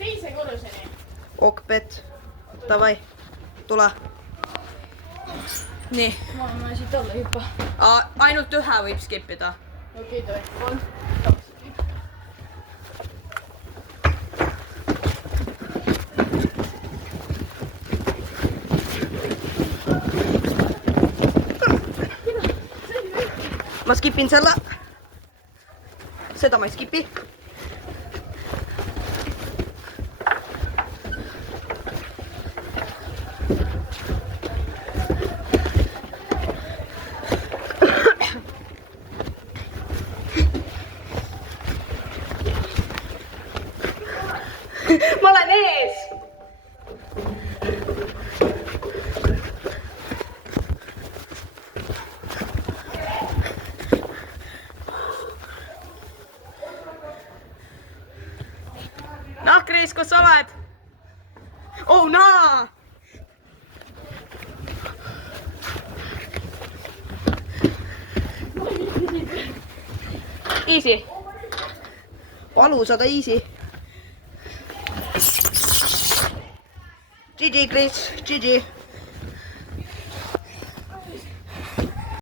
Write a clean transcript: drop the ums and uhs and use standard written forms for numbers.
teise korruseni. Okpet. Davai. Tule. Nii. Ma siit alla hüppa. Ainult ühe võib skipida. Okei, tohi. 3, 2. Ma skipin selle. Seda ma ei skipi. Ma olen ees! Noh, Kris, kus sa oled? Oh, naa! Easy. Valusada easy. GG, Kris, GG.